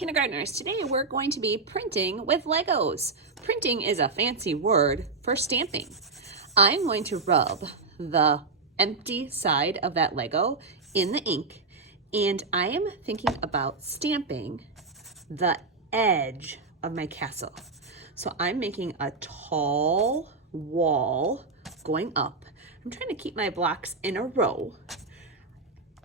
Kindergartners, today we're going to be printing with Legos. Printing is a fancy word for stamping. I'm going to rub the empty side of that Lego in the ink, and I am thinking about stamping the edge of my castle. So I'm making a tall wall going up. I'm trying to keep my blocks in a row.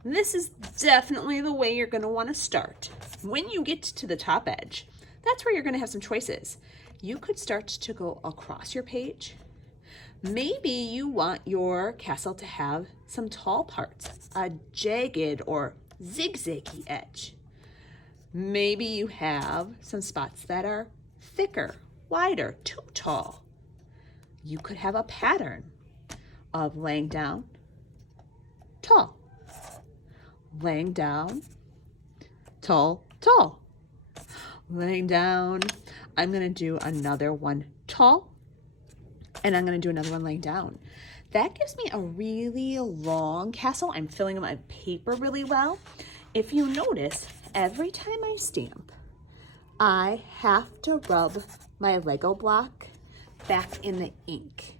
This is definitely the way you're going to want to start. When you get to the top edge, that's where you're going to have some choices. You could start to go across your page. Maybe you want your castle to have some tall parts, a jagged or zigzaggy edge. Maybe you have some spots that are thicker, wider, too tall. You could have a pattern of laying down, tall, laying down, tall, tall, laying down. I'm gonna do another one tall, and I'm gonna do another one laying down. That gives me a really long castle. I'm filling in my paper really well. If you notice, every time I stamp, I have to rub my Lego block back in the ink.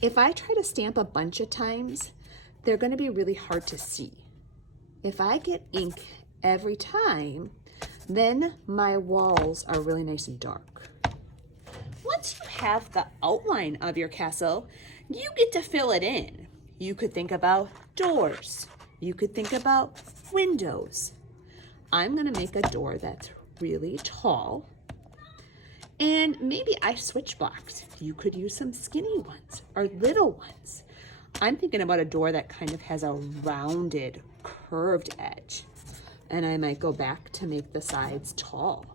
If I try to stamp a bunch of times, they're gonna be really hard to see. If I get ink every time, then my walls are really nice and dark. Once you have the outline of your castle, you get to fill it in. You could think about doors. You could think about windows. I'm gonna make a door that's really tall, and maybe I switch blocks. You could use some skinny ones or little ones. I'm thinking about a door that kind of has a rounded, curved edge, and I might go back to make the sides tall.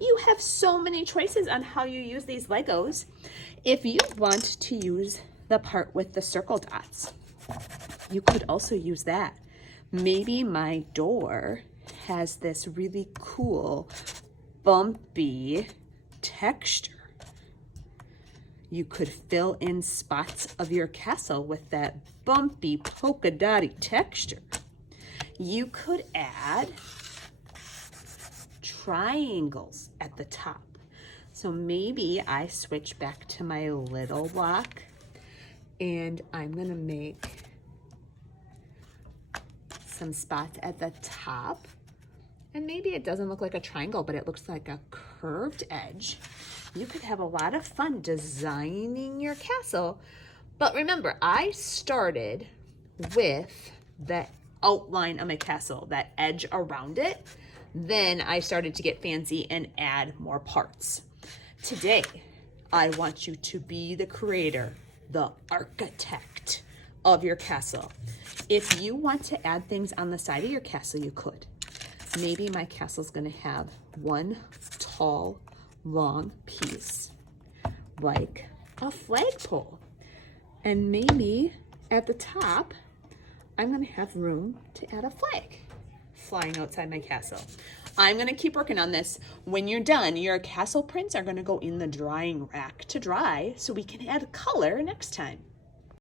You have so many choices on how you use these Legos. If you want to use the part with the circle dots, you could also use that. Maybe my door has this really cool, bumpy texture. You could fill in spots of your castle with that bumpy polka dotty texture. You could add triangles at the top. So maybe I switch back to my little block, and I'm gonna make some spots at the top. And maybe it doesn't look like a triangle, but it looks like a curved edge. You could have a lot of fun designing your castle. But remember, I started with the outline of my castle, that edge around it. Then I started to get fancy and add more parts. Today, I want you to be the creator, the architect of your castle. If you want to add things on the side of your castle, you could. Maybe my castle's gonna have one tall, long piece, like a flagpole. And maybe at the top, I'm gonna have room to add a flag flying outside my castle. I'm gonna keep working on this. When you're done, your castle prints are gonna go in the drying rack to dry so we can add color next time.